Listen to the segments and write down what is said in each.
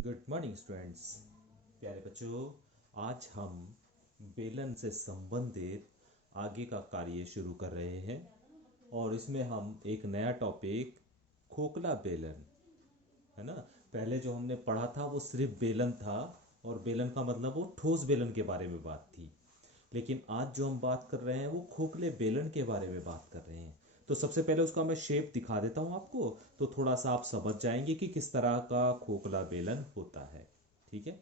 Good morning students. प्यारे बच्चों, आज हम बेलन से संबंधित आगे का कार्य शुरू कर रहे हैं और इसमें हम एक नया टॉपिक खोखला बेलन, है ना। पहले जो हमने पढ़ा था वो सिर्फ बेलन था और बेलन का मतलब वो ठोस बेलन के बारे में बात थी। लेकिन आज जो हम बात कर रहे हैं वो खोखले बेलन के बारे में बात कर रहे हैं। तो सबसे पहले उसका मैं शेप दिखा देता हूँ आपको, तो थोड़ा सा आप समझ जाएंगे कि किस तरह का खोखला बेलन होता है। ठीक है,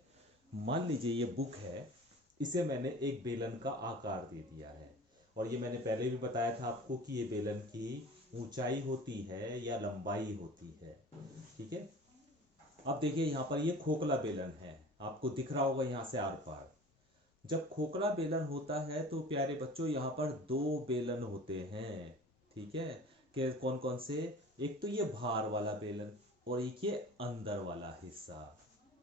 मान लीजिए ये बुक है, इसे मैंने एक बेलन का आकार दे दिया है और ये मैंने पहले भी बताया था आपको कि ये बेलन की ऊंचाई होती है या लंबाई होती है। ठीक है, अब देखिए यहाँ पर ये खोखला बेलन है, आपको दिख रहा होगा यहाँ से आर पार। जब खोखला बेलन होता है तो प्यारे बच्चों यहाँ पर दो बेलन होते हैं। ठीक है, कि कौन कौन से? एक तो ये बाहर वाला बेलन और एक ये अंदर वाला हिस्सा।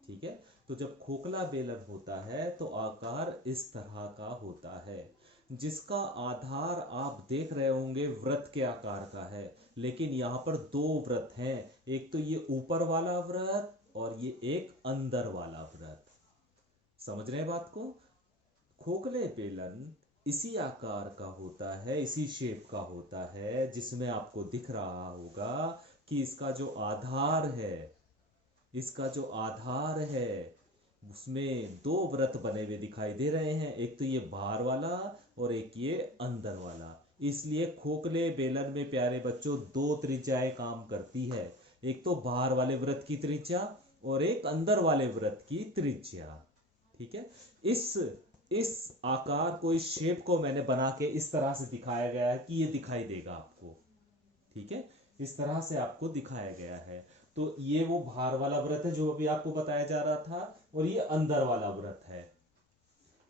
ठीक है, तो जब खोखला बेलन होता है तो आकार इस तरह का होता है, जिसका आधार आप देख रहे होंगे वृत्त के आकार का है। लेकिन यहाँ पर दो वृत्त हैं, एक तो ये ऊपर वाला वृत्त और ये एक अंदर वाला वृत्त। समझ रहे हैं बात को? खोखले बेलन इसी आकार का होता है, इसी शेप का होता है, जिसमें आपको दिख रहा होगा कि इसका जो आधार है उसमें दो वृत्त बने हुए दिखाई दे रहे हैं, एक तो ये बाहर वाला और एक ये अंदर वाला। इसलिए खोखले बेलन में प्यारे बच्चों दो त्रिज्याएं काम करती है, एक तो बाहर वाले वृत्त की त्रिज्या और एक अंदर वाले वृत्त की त्रिज्या। ठीक है, इस आकार को, इस शेप को मैंने बना के इस तरह से दिखाया गया है कि ये दिखाई देगा आपको। ठीक है, इस तरह से आपको दिखाया गया है। तो ये वो बाहर वाला वृत्त है जो अभी आपको बताया जा रहा था और ये अंदर वाला वृत्त है।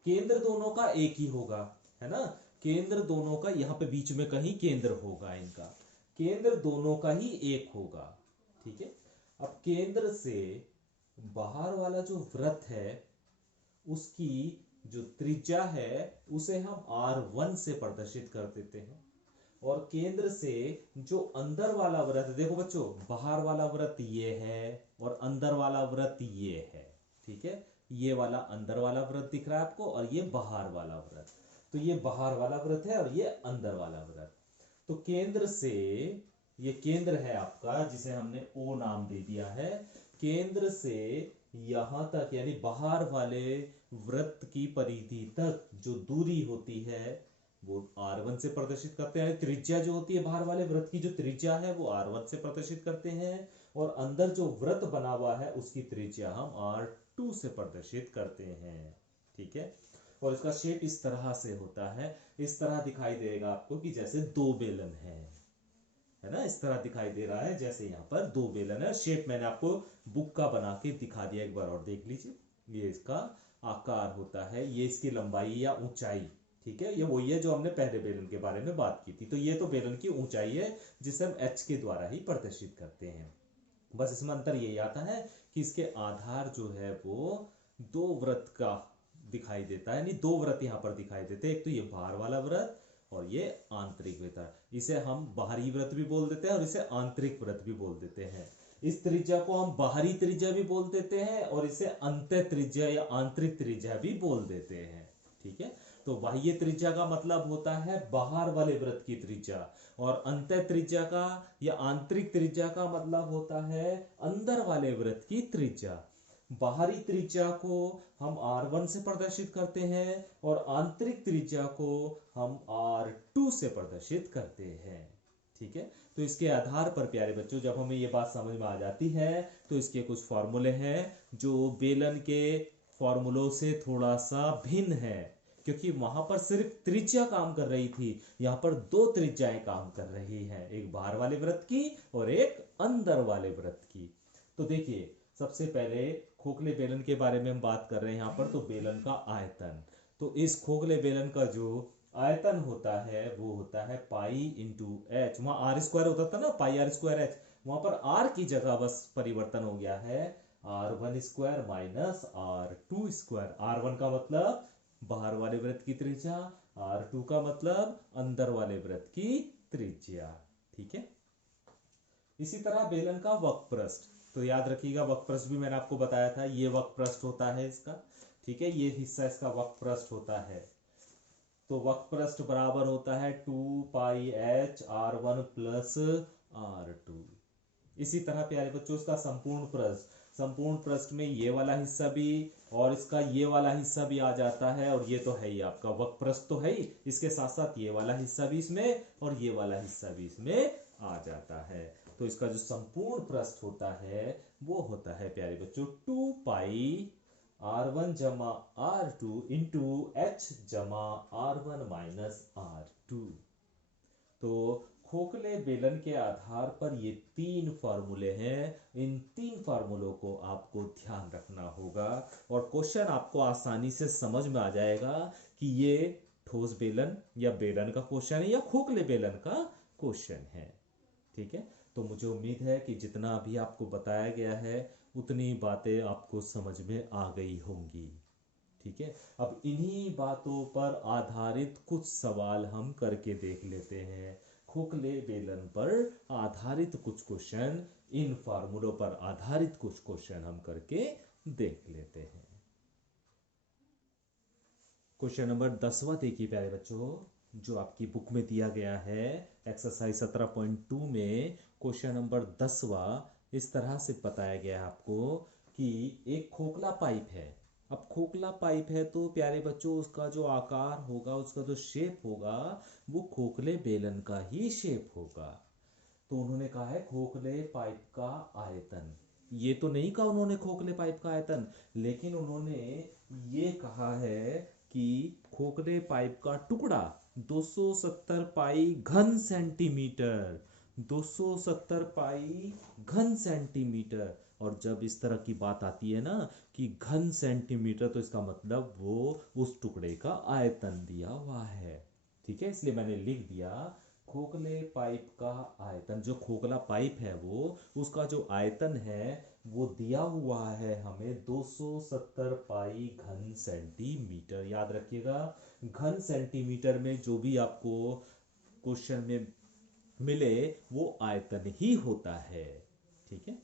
केंद्र दोनों का एक ही होगा, है ना। केंद्र दोनों का यहाँ पे बीच में कहीं केंद्र होगा, इनका केंद्र दोनों का ही एक होगा। ठीक है, अब केंद्र से बाहर वाला जो वृत्त है उसकी जो त्रिज्या है उसे हम R1 से प्रदर्शित कर देते हैं और केंद्र से जो अंदर वाला वृत्त, देखो बच्चों, बाहर वाला वृत्त ये है और अंदर वाला वृत्त ये है। ठीक है, ये वाला अंदर वाला वृत्त दिख रहा है आपको और ये बाहर वाला वृत्त। तो ये बाहर वाला वृत्त है और ये अंदर वाला वृत्त। तो केंद्र से, ये केंद्र है आपका जिसे हमने O नाम दे दिया है, केंद्र से यहां तक यानी बाहर वाले वृत्त की परिधि तक जो दूरी होती है वो R1 से प्रदर्शित करते हैं। त्रिज्या जो होती है बाहर वाले वृत्त की, जो त्रिज्या है वो R1 से प्रदर्शित करते हैं और अंदर जो वृत्त बना हुआ है उसकी त्रिज्या हम R2 से प्रदर्शित करते हैं। ठीक है, और इसका शेप इस तरह से होता है, इस तरह दिखाई देगा आपको कि जैसे दो बेलन है ना। इस तरह दिखाई दे रहा है जैसे यहाँ पर दो बेलन है। शेप मैंने आपको बुक का बना के दिखा दिया, एक बार और देख लीजिए। ये इसका आकार होता है, ये इसकी लंबाई या ऊंचाई। ठीक है, ये वही है जो हमने पहले बेलन के बारे में बात की थी। तो ये तो बेलन की ऊंचाई है जिसे हम एच के द्वारा ही प्रदर्शित करते हैं। बस इसमें अंतर यही आता है कि इसके आधार जो है वो दो वृत्त का दिखाई देता है, यानी दो वृत्त यहाँ पर दिखाई देते हैं, एक तो ये बाहर वाला वृत्त और ये आंतरिक वृत्त। इसे हम बाहरी वृत्त भी बोल देते हैं और इसे आंतरिक वृत्त भी बोल देते हैं। इस त्रिज्या को हम बाहरी त्रिज्या भी बोल देते हैं और इसे अंतः त्रिज्या या आंतरिक त्रिज्या भी बोल देते हैं। ठीक है, तो बाह्य त्रिज्या का मतलब होता है बाहर वाले वृत्त की त्रिज्या और अंतः त्रिज्या का या आंतरिक त्रिज्या का मतलब होता है अंदर वाले वृत्त की त्रिज्या। बाहरी त्रिज्या को हम R1 से प्रदर्शित करते हैं और आंतरिक त्रिज्या को हम R2 से प्रदर्शित करते हैं। ठीक है, तो इसके आधार पर प्यारे बच्चों जब हमें ये बात समझ में आ जाती है तो इसके कुछ फॉर्मूले हैं जो बेलन के फॉर्मूलों से थोड़ा सा भिन्न है, क्योंकि वहां पर सिर्फ त्रिज्या काम कर रही थी, यहाँ पर दो त्रिज्याएं काम कर रही हैं, एक बाहर वाले वृत्त की और एक अंदर वाले वृत्त की। तो देखिए, सबसे पहले खोखले बेलन के बारे में हम बात कर रहे हैं यहाँ पर, तो बेलन का आयतन। तो इस खोखले बेलन का जो आयतन होता है वो होता है पाई इंटू एच। वहां आर स्क्वायर होता था ना, पाई आर स्क्वायर एच, वहां पर आर की जगह बस परिवर्तन हो गया है, R1 square minus R2 square. R1 का मतलब बाहर वाले वृत्त की त्रिज्या, R2 का मतलब अंदर वाले वृत्त की त्रिज्या। ठीक है, इसी तरह बेलन का वक्रपृष्ठ, तो याद रखिएगा वक्र पृष्ठ भी मैंने आपको बताया था, ये वक्र पृष्ठ होता है इसका, ठीक है, ये हिस्सा इसका वक्र पृष्ठ होता है। तो वक्र पृष्ठ बराबर होता है 2πh r1 प्लस r2। इसी तरह प्यारे बच्चों इसका संपूर्ण पृष्ठ, संपूर्ण पृष्ठ में ये वाला हिस्सा भी और इसका ये वाला हिस्सा भी आ जाता है, और ये तो है ही आपका वक्र पृष्ठ तो है ही, इसके साथ साथ ये वाला हिस्सा भी इसमें और ये वाला हिस्सा भी इसमें आ जाता है। तो इसका जो संपूर्ण पृष्ठ होता है वो होता है प्यारे बच्चों 2πr1 जमा r2 इंटू h जमा r1 माइनस r2। तो खोखले बेलन के आधार पर ये तीन फार्मूले हैं, इन तीन फार्मूलों को आपको ध्यान रखना होगा और क्वेश्चन आपको आसानी से समझ में आ जाएगा कि ये ठोस बेलन या बेलन का क्वेश्चन है या खोखले बेलन का क्वेश्चन है। ठीक है, तो मुझे उम्मीद है कि जितना अभी आपको बताया गया है उतनी बातें आपको समझ में आ गई होंगी। ठीक है, अब इन्हीं बातों पर आधारित कुछ सवाल हम करके देख लेते हैं। खोखले बेलन पर आधारित कुछ क्वेश्चन, इन फार्मूलों पर आधारित कुछ क्वेश्चन हम करके देख लेते हैं। क्वेश्चन नंबर 10वां देखिए प्यारे बच्चों, जो आपकी बुक में दिया गया है एक्सरसाइज 17.2 में क्वेश्चन नंबर 10वां इस तरह से बताया गया है आपको कि एक खोखला पाइप है। अब खोखला पाइप है तो प्यारे बच्चों उसका जो आकार होगा, उसका जो शेप होगा वो खोखले बेलन का ही शेप होगा। तो उन्होंने कहा है खोखले पाइप का आयतन। ये तो नहीं कहा उन्होंने खोखले पाइप का आयतन, लेकिन उन्होंने ये कहा है कि खोखले पाइप का टुकड़ा 270 पाई घन सेंटीमीटर, 270 पाई घन सेंटीमीटर। और जब इस तरह की बात आती है ना कि घन सेंटीमीटर, तो इसका मतलब वो उस टुकड़े का आयतन दिया हुआ है। ठीक है, इसलिए मैंने लिख दिया खोखले पाइप का आयतन। जो खोखला पाइप है वो उसका जो आयतन है वो दिया हुआ है हमें 270 पाई घन सेंटीमीटर। याद रखिएगा घन सेंटीमीटर में जो भी आपको क्वेश्चन में मिले वो आयतन ही होता है। ठीक है,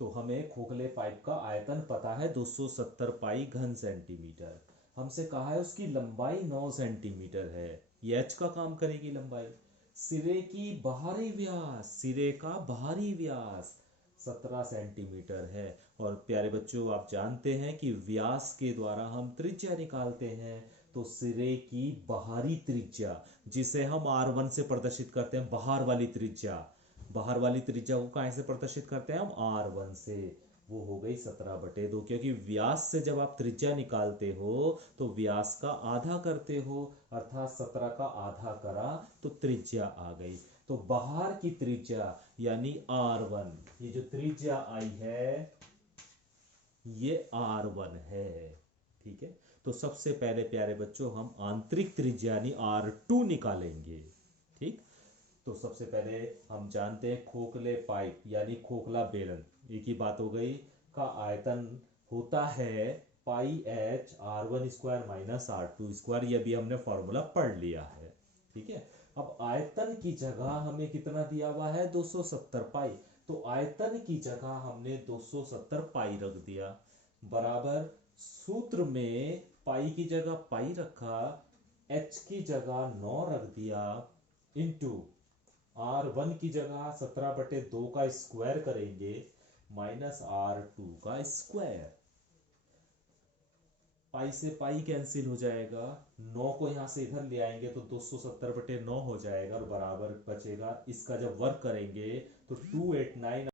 तो हमें खोखले पाइप का आयतन पता है 270 पाई घन सेंटीमीटर। हमसे कहा है उसकी लंबाई 9 सेंटीमीटर है। ये h का काम करेगी लंबाई। सिरे की बाहरी व्यास, सिरे का बाहरी व्यास 17 सेंटीमीटर है। और प्यारे बच्चों आप जानते हैं कि व्यास के द्वारा हम त्रिज्या निकालते हैं। तो सिरे की बाहरी त्रिज्या जिसे हम r1 से प्रदर्शित करते हैं, बाहर वाली त्रिज्या, बाहर वाली त्रिज्या को कहां से प्रदर्शित करते हैं हम r1 से, वो हो गई 17/2। क्योंकि व्यास से जब आप त्रिज्या निकालते हो तो व्यास का आधा करते हो, अर्थात 17 का आधा करा तो त्रिज्या आ गई। तो बाहर की त्रिज्या यानी r1, ये जो त्रिज्या आई है ये r1 है। ठीक है, तो सबसे पहले प्यारे बच्चों हम आंतरिक त्रिज्या यानी r2 निकालेंगे। ठीक, तो सबसे पहले हम जानते हैं खोखले पाइप यानी खोखला बेलन, एक ही बात हो गई, का आयतन होता है pi H r1 square minus r2 square. ये भी हमने फॉर्मूला पढ़ लिया है। ठीक है, अब आयतन की जगह हमें कितना दिया हुआ है 270 पाई, तो आयतन की जगह हमने 270 पाई रख दिया, बराबर सूत्र में पाई की जगह पाई रखा, h की जगह 9 रख दिया, इंटू r1 की जगह 17/2 का स्क्वायर करेंगे माइनस r2 का स्क्वायर। पाई से पाई कैंसिल हो जाएगा, 9 को यहां से इधर ले आएंगे तो 270/9 हो जाएगा और बराबर बचेगा। इसका जब वर्क करेंगे तो 289